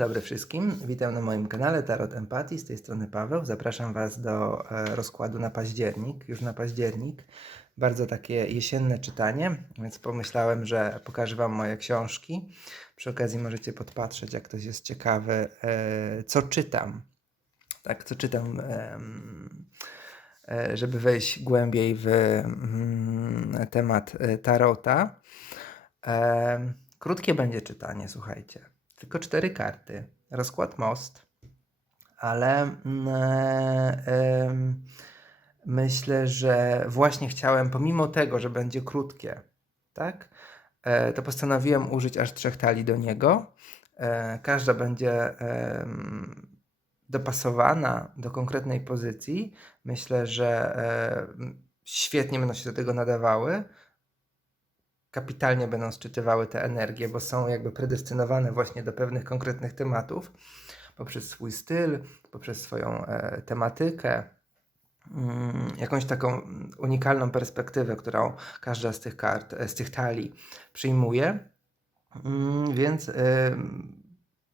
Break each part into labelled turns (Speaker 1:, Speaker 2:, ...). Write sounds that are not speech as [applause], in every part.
Speaker 1: dobry wszystkim. Witam na moim kanale Tarot Empatii. Z tej strony Paweł. Zapraszam Was do e, rozkładu na październik. Już na październik. Bardzo takie jesienne czytanie, więc pomyślałem, że pokażę Wam moje książki. Przy okazji możecie podpatrzeć, jak ktoś jest ciekawy, e, co czytam. Tak, co czytam, e, żeby wejść głębiej w mm, temat tarota. Krótkie będzie czytanie, słuchajcie. Tylko cztery karty. Rozkład most, ale mm, e, myślę, że właśnie chciałem, pomimo tego, że będzie krótkie, tak, e, to postanowiłem użyć aż trzech talii do niego. E, każda będzie dopasowana do konkretnej pozycji. Myślę, że świetnie będą się do tego nadawały kapitalnie będą sczytywały te energie, bo są jakby predestynowane właśnie do pewnych konkretnych tematów poprzez swój styl, poprzez swoją e, tematykę, mm, jakąś taką unikalną perspektywę, którą każda z tych kart, e, z tych talii przyjmuje. Mm, więc e,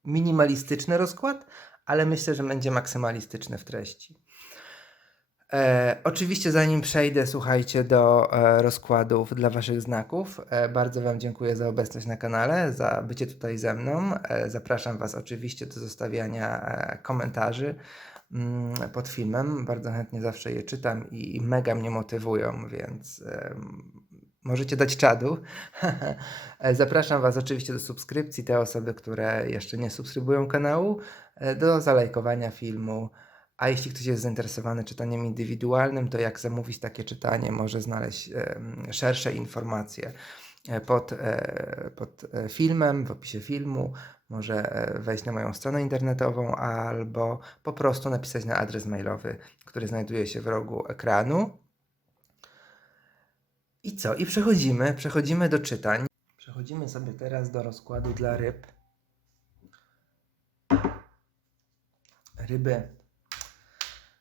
Speaker 1: minimalistyczny rozkład, ale myślę, że będzie maksymalistyczny w treści. E, oczywiście, zanim przejdę, słuchajcie, do e, rozkładów dla Waszych znaków, e, bardzo Wam dziękuję za obecność na kanale, za bycie tutaj ze mną. E, zapraszam Was oczywiście do zostawiania e, komentarzy mm, pod filmem. Bardzo chętnie zawsze je czytam i, i mega mnie motywują, więc em, możecie dać czadu. [laughs] E, Zapraszam Was oczywiście do subskrypcji, te osoby, które jeszcze nie subskrybują kanału, e, do zalajkowania filmu. A jeśli ktoś jest zainteresowany czytaniem indywidualnym, to jak zamówić takie czytanie, może znaleźć szersze informacje e, pod, e, pod e, filmem, w opisie filmu. Może wejść na moją stronę internetową albo po prostu napisać na adres mailowy, który znajduje się w rogu ekranu. I co? I przechodzimy, przechodzimy do czytań. Przechodzimy sobie teraz do rozkładu dla ryb. Ryby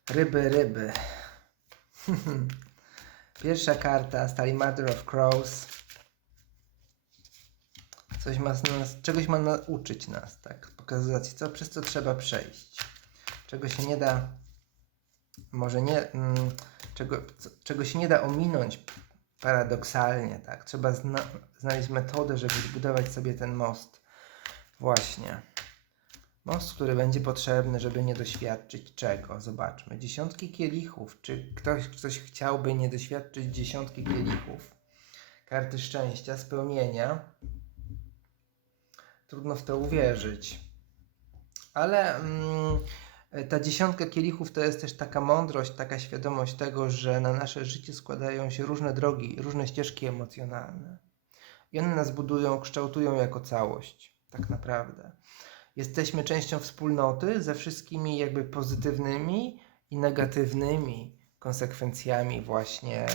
Speaker 1: Ryby, ryby. [laughs] Pierwsza karta, Stali Mother of Crows. Coś ma z nas, czegoś ma nauczyć nas, tak? Pokazać, co, przez co trzeba przejść. Czego się nie da, może nie, mm, czego, co, czego się nie da ominąć paradoksalnie, tak? Trzeba zna, znaleźć metodę, żeby zbudować sobie ten most. Właśnie. Most, który będzie potrzebny, żeby nie doświadczyć czego? Zobaczmy. Dziesiątki kielichów. Czy ktoś coś chciałby nie doświadczyć dziesiątki kielichów? Karty szczęścia, spełnienia. Trudno w to uwierzyć. Ale mm, ta dziesiątka kielichów to jest też taka mądrość, taka świadomość tego, że na nasze życie składają się różne drogi, różne ścieżki emocjonalne. I one nas budują, kształtują jako całość, tak naprawdę jesteśmy częścią wspólnoty ze wszystkimi jakby pozytywnymi i negatywnymi konsekwencjami właśnie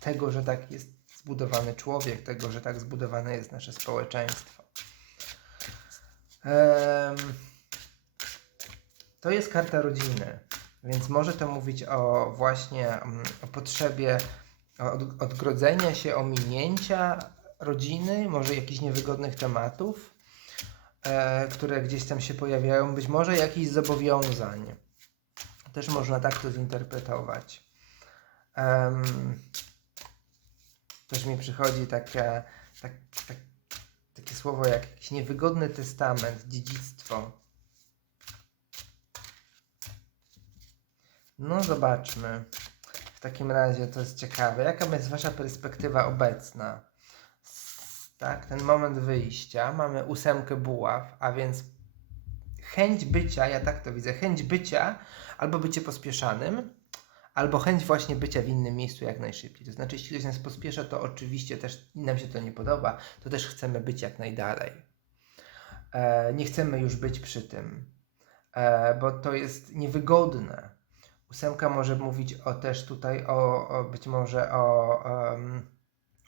Speaker 1: tego, że tak jest zbudowany człowiek, tego, że tak zbudowane jest nasze społeczeństwo. To jest karta rodziny, więc może to mówić o właśnie mm, o potrzebie od, odgrodzenia się, ominięcia rodziny, może jakichś niewygodnych tematów, e, które gdzieś tam się pojawiają, być może jakichś zobowiązań. Też można tak to zinterpretować. Em, też mi przychodzi takie, tak, tak, takie słowo jak jakiś niewygodny testament, dziedzictwo. No zobaczmy. W takim razie to jest ciekawe. Jaka jest Wasza perspektywa obecna? Tak, ten moment wyjścia, mamy ósemkę buław, a więc chęć bycia, ja tak to widzę, chęć bycia albo bycie pospieszanym, albo chęć właśnie bycia w innym miejscu jak najszybciej. To znaczy, jeśli ktoś nas pospiesza, to oczywiście też nam się to nie podoba, to też chcemy być jak najdalej. E, nie chcemy już być przy tym, e, bo to jest niewygodne. Ósemka może mówić o też tutaj o, o być może o um,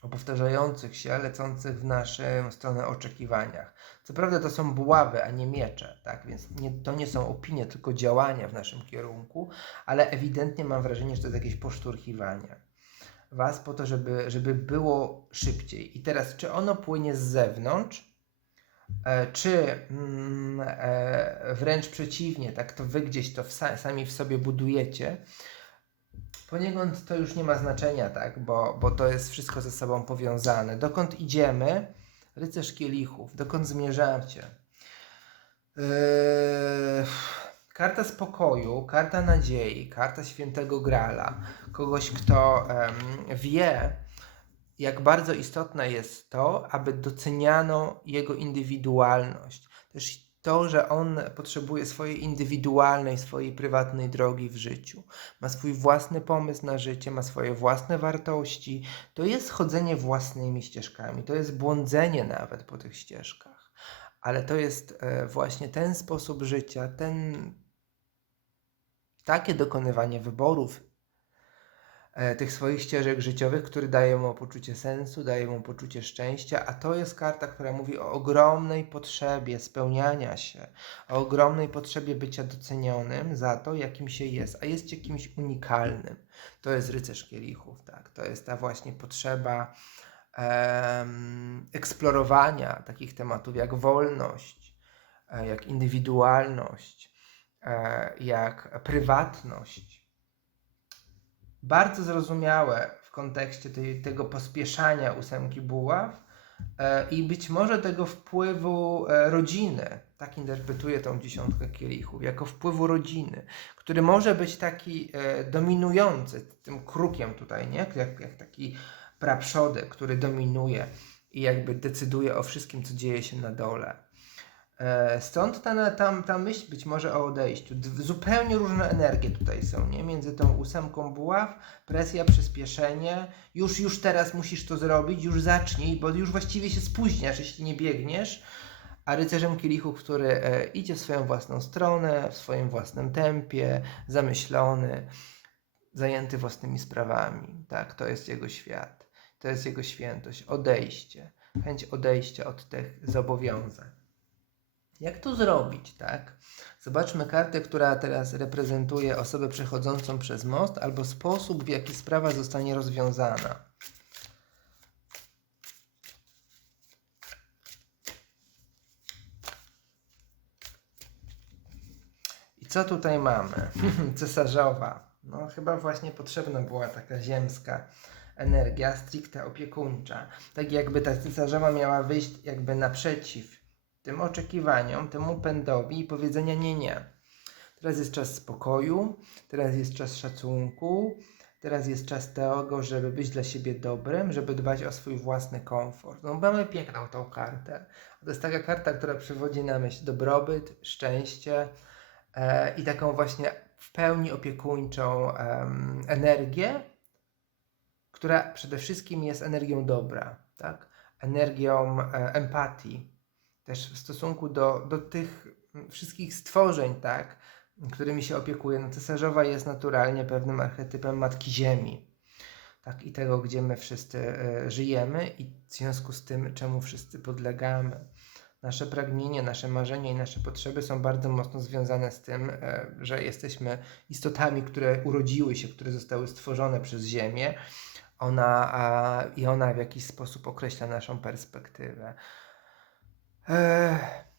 Speaker 1: o powtarzających się, lecących w naszą stronę oczekiwaniach. Co prawda to są buławy, a nie miecze, tak? więc nie, to nie są opinie, tylko działania w naszym kierunku, ale ewidentnie mam wrażenie, że to jest jakieś poszturchiwanie Was po to, żeby, żeby było szybciej. I teraz, czy ono płynie z zewnątrz, e, czy mm, e, wręcz przeciwnie, tak to wy gdzieś to w, sa- sami w sobie budujecie, poniekąd to już nie ma znaczenia, tak, bo, bo to jest wszystko ze sobą powiązane. Dokąd idziemy? Rycerz kielichów, dokąd zmierzacie? Yy, karta spokoju, karta nadziei, karta świętego grala, kogoś, kto em, wie, jak bardzo istotne jest to, aby doceniano jego indywidualność. Też to, że on potrzebuje swojej indywidualnej, swojej prywatnej drogi w życiu. Ma swój własny pomysł na życie, ma swoje własne wartości. To jest chodzenie własnymi ścieżkami, to jest błądzenie nawet po tych ścieżkach. Ale to jest e, właśnie ten sposób życia, ten takie dokonywanie wyborów tych swoich ścieżek życiowych, który daje mu poczucie sensu, daje mu poczucie szczęścia, a to jest karta, która mówi o ogromnej potrzebie spełniania się, o ogromnej potrzebie bycia docenionym za to, jakim się jest, a jest kimś unikalnym. To jest rycerz kielichów, tak? To jest ta właśnie potrzeba em, eksplorowania takich tematów jak wolność, e, jak indywidualność, e, jak prywatność bardzo zrozumiałe w kontekście tej, tego pospieszania ósemki buław e, i być może tego wpływu e, rodziny. Tak interpretuję tą dziesiątkę kielichów, jako wpływu rodziny, który może być taki e, dominujący, tym krukiem tutaj, nie? Jak, jak taki praprzodek, który dominuje i jakby decyduje o wszystkim, co dzieje się na dole. E, Stąd ta, ta, ta myśl być może o odejściu. Zupełnie różne energie tutaj są, nie? Między tą ósemką buław, presja, przyspieszenie. Już, już teraz musisz to zrobić, już zacznij, bo już właściwie się spóźniasz, jeśli nie biegniesz. A rycerzem kielichów, który e, idzie w swoją własną stronę, w swoim własnym tempie, zamyślony, zajęty własnymi sprawami. Tak, to jest jego świat. To jest jego świętość, odejście, chęć odejścia od tych zobowiązań. Jak to zrobić, tak? Zobaczmy kartę, która teraz reprezentuje osobę przechodzącą przez most, albo sposób, w jaki sprawa zostanie rozwiązana. I co tutaj mamy? [laughs] Cesarzowa. No, chyba właśnie potrzebna była taka ziemska energia, stricte opiekuńcza. Tak jakby ta cesarzowa miała wyjść jakby naprzeciw tym oczekiwaniom, temu pędowi i powiedzenia nie, nie. Teraz jest czas spokoju, teraz jest czas szacunku, teraz jest czas tego, żeby być dla siebie dobrym, żeby dbać o swój własny komfort. No mamy piękną tą kartę. To jest taka karta, która przywodzi na myśl dobrobyt, szczęście e, i taką właśnie w pełni opiekuńczą em, energię, która przede wszystkim jest energią dobra, tak? energią e, empatii, też w stosunku do, do tych wszystkich stworzeń, tak, którymi się opiekuje. No, cesarzowa jest naturalnie pewnym archetypem Matki Ziemi, tak, i tego, gdzie my wszyscy e, żyjemy i w związku z tym, czemu wszyscy podlegamy. Nasze pragnienie, nasze marzenia i nasze potrzeby są bardzo mocno związane z tym, e, że jesteśmy istotami, które urodziły się, które zostały stworzone przez Ziemię. Ona, a, I ona w jakiś sposób określa naszą perspektywę. Eee,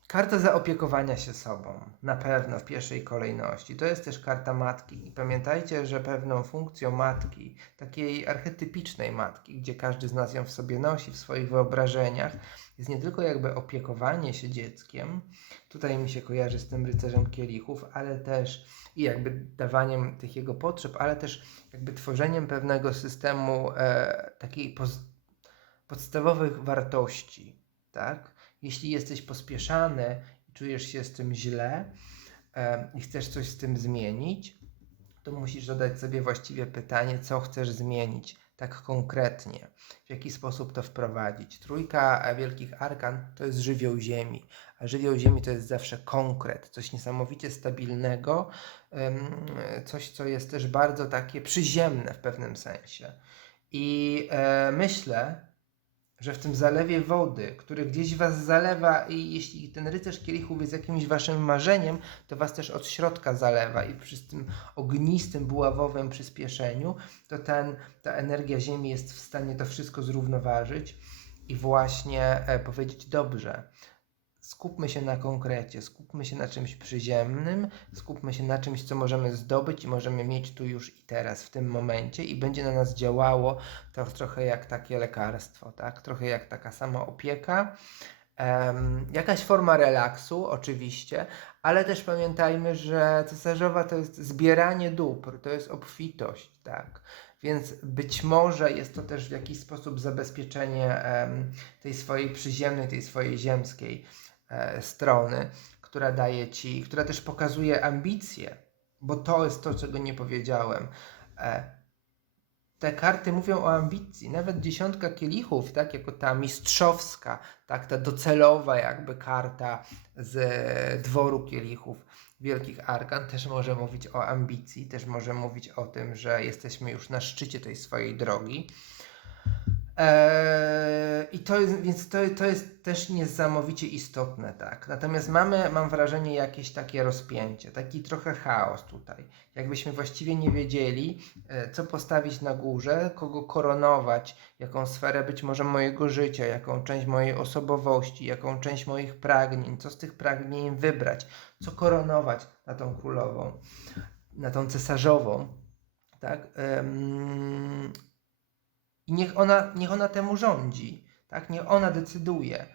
Speaker 1: karta zaopiekowania się sobą, na pewno w pierwszej kolejności. To jest też karta matki. I pamiętajcie, że pewną funkcją matki, takiej archetypicznej matki, gdzie każdy z nas ją w sobie nosi, w swoich wyobrażeniach, jest nie tylko jakby opiekowanie się dzieckiem, tutaj mi się kojarzy z tym rycerzem kielichów, ale też i jakby dawaniem tych jego potrzeb, ale też jakby tworzeniem pewnego systemu e, takiej podstawowych wartości, tak? Jeśli jesteś pospieszany i czujesz się z tym źle i chcesz coś z tym zmienić, to musisz zadać sobie właściwie pytanie, co chcesz zmienić tak konkretnie, w jaki sposób to wprowadzić. Trójka wielkich arkan to jest żywioł ziemi, a żywioł ziemi to jest zawsze konkret, coś niesamowicie stabilnego, coś, co jest też bardzo takie przyziemne w pewnym sensie. I e, myślę, że w tym zalewie wody, który gdzieś was zalewa i jeśli ten rycerz kielichów jest jakimś waszym marzeniem, to was też od środka zalewa i przy tym ognistym, buławowym przyspieszeniu, to ten, ta energia Ziemi jest w stanie to wszystko zrównoważyć i właśnie e, powiedzieć dobrze, skupmy się na konkrecie, skupmy się na czymś przyziemnym, skupmy się na czymś, co możemy zdobyć i możemy mieć tu już i teraz, w tym momencie i będzie na nas działało to trochę jak takie lekarstwo, tak? Trochę jak taka sama opieka. Em, jakaś forma relaksu, oczywiście, ale też pamiętajmy, że cesarzowa to jest zbieranie dóbr, to jest obfitość, tak? Więc być może jest to też w jakiś sposób zabezpieczenie em, tej swojej przyziemnej, tej swojej ziemskiej strony, która daje ci, która też pokazuje ambicje, bo to jest to, czego nie powiedziałem. E, te karty mówią o ambicji. Nawet dziesiątka kielichów, tak, jako ta mistrzowska, tak, ta docelowa jakby karta z dworu kielichów wielkich arkan też może mówić o ambicji, też może mówić o tym, że jesteśmy już na szczycie tej swojej drogi. Eee, I to jest, więc to, to jest też niesamowicie istotne, tak. Natomiast mamy, mam wrażenie, jakieś takie rozpięcie, taki trochę chaos tutaj. Jakbyśmy właściwie nie wiedzieli, e, co postawić na górze, kogo koronować, jaką sferę być może mojego życia, jaką część mojej osobowości, jaką część moich pragnień, co z tych pragnień wybrać, co koronować na tą królową, na tą cesarzową, tak. Em, i niech ona, niech ona temu rządzi, tak? Niech ona decyduje.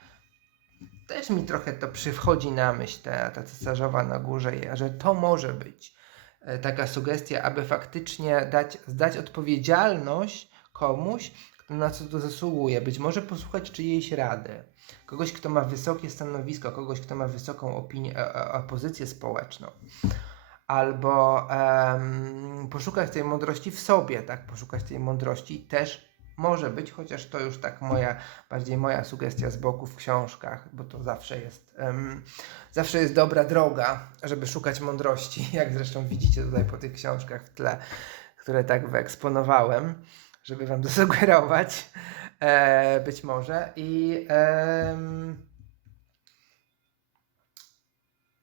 Speaker 1: Też mi trochę to przychodzi na myśl, ta, ta cesarzowa na górze, że to może być e, taka sugestia, aby faktycznie dać, zdać odpowiedzialność komuś, na co to zasługuje. Być może posłuchać czyjejś rady. Kogoś, kto ma wysokie stanowisko, kogoś, kto ma wysoką opinię, e, e, pozycję społeczną albo em, poszukać tej mądrości w sobie, tak? Poszukać tej mądrości też może być, chociaż to już tak moja, bardziej moja sugestia z boku w książkach, bo to zawsze jest, em, zawsze jest dobra droga, żeby szukać mądrości, [laughs] jak zresztą widzicie tutaj po tych książkach w tle, które tak wyeksponowałem, żeby wam [laughs] zasugerować, e, być może i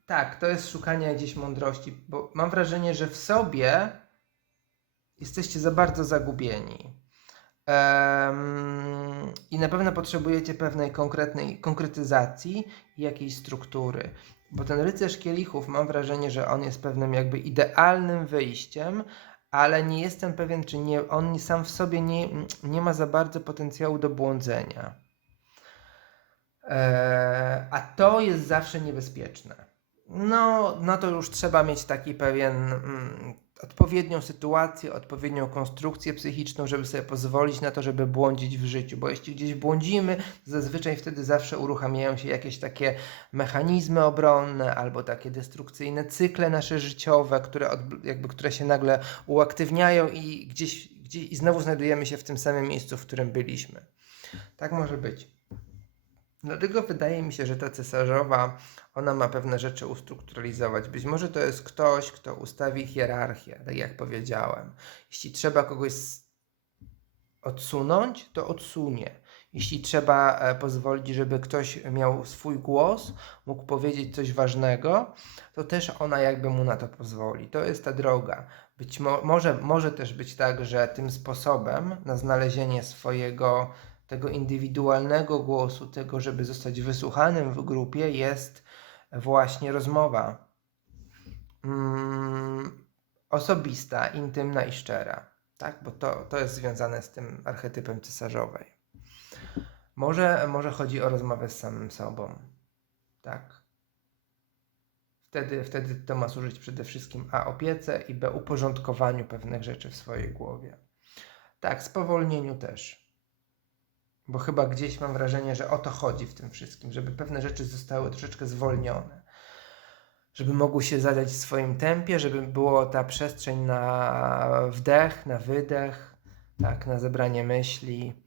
Speaker 1: tak, to jest szukanie gdzieś mądrości, bo mam wrażenie, że w sobie jesteście za bardzo zagubieni. I na pewno potrzebujecie pewnej konkretnej konkretyzacji jakiejś struktury. Bo ten rycerz kielichów, mam wrażenie, że on jest pewnym jakby idealnym wyjściem, ale nie jestem pewien, czy nie, on sam w sobie nie, nie ma za bardzo potencjału do błądzenia. Eee, a to jest zawsze niebezpieczne. No, no to już trzeba mieć taki pewien mm, odpowiednią sytuację, odpowiednią konstrukcję psychiczną, żeby sobie pozwolić na to, żeby błądzić w życiu. Bo jeśli gdzieś błądzimy, zazwyczaj wtedy zawsze uruchamiają się jakieś takie mechanizmy obronne albo takie destrukcyjne cykle nasze życiowe, które, od, jakby, które się nagle uaktywniają i gdzieś, gdzieś i znowu znajdujemy się w tym samym miejscu, w którym byliśmy. Tak może być. Dlatego wydaje mi się, że ta cesarzowa, ona ma pewne rzeczy ustrukturalizować. Być może to jest ktoś, kto ustawi hierarchię, tak jak powiedziałem. Jeśli trzeba kogoś odsunąć, to odsunie. Jeśli trzeba e, pozwolić, żeby ktoś miał swój głos, mógł powiedzieć coś ważnego, to też ona jakby mu na to pozwoli. To jest ta droga. Być mo może, może też być tak, że tym sposobem na znalezienie swojego tego indywidualnego głosu, tego, żeby zostać wysłuchanym w grupie, jest właśnie rozmowa mm, osobista, intymna i szczera. Tak? Bo to, to jest związane z tym archetypem cesarzowej. Może, może chodzi o rozmowę z samym sobą. Tak. Wtedy, wtedy to ma służyć przede wszystkim A opiece i B uporządkowaniu pewnych rzeczy w swojej głowie. Tak, spowolnieniu też. Bo chyba gdzieś mam wrażenie, że o to chodzi w tym wszystkim, żeby pewne rzeczy zostały troszeczkę zwolnione. Żeby mogły się zadać w swoim tempie, żeby było ta przestrzeń na wdech, na wydech, tak, na zebranie myśli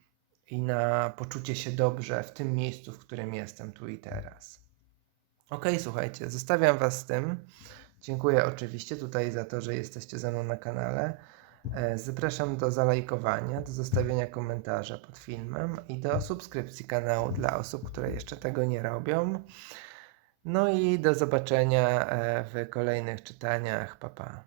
Speaker 1: i na poczucie się dobrze w tym miejscu, w którym jestem tu i teraz. Ok, słuchajcie, zostawiam Was z tym. Dziękuję oczywiście tutaj za to, że jesteście ze mną na kanale. E, zapraszam do zalajkowania, do zostawienia komentarza pod filmem i do subskrypcji kanału dla osób, które jeszcze tego nie robią. No i do zobaczenia e, w kolejnych czytaniach. Pa, pa.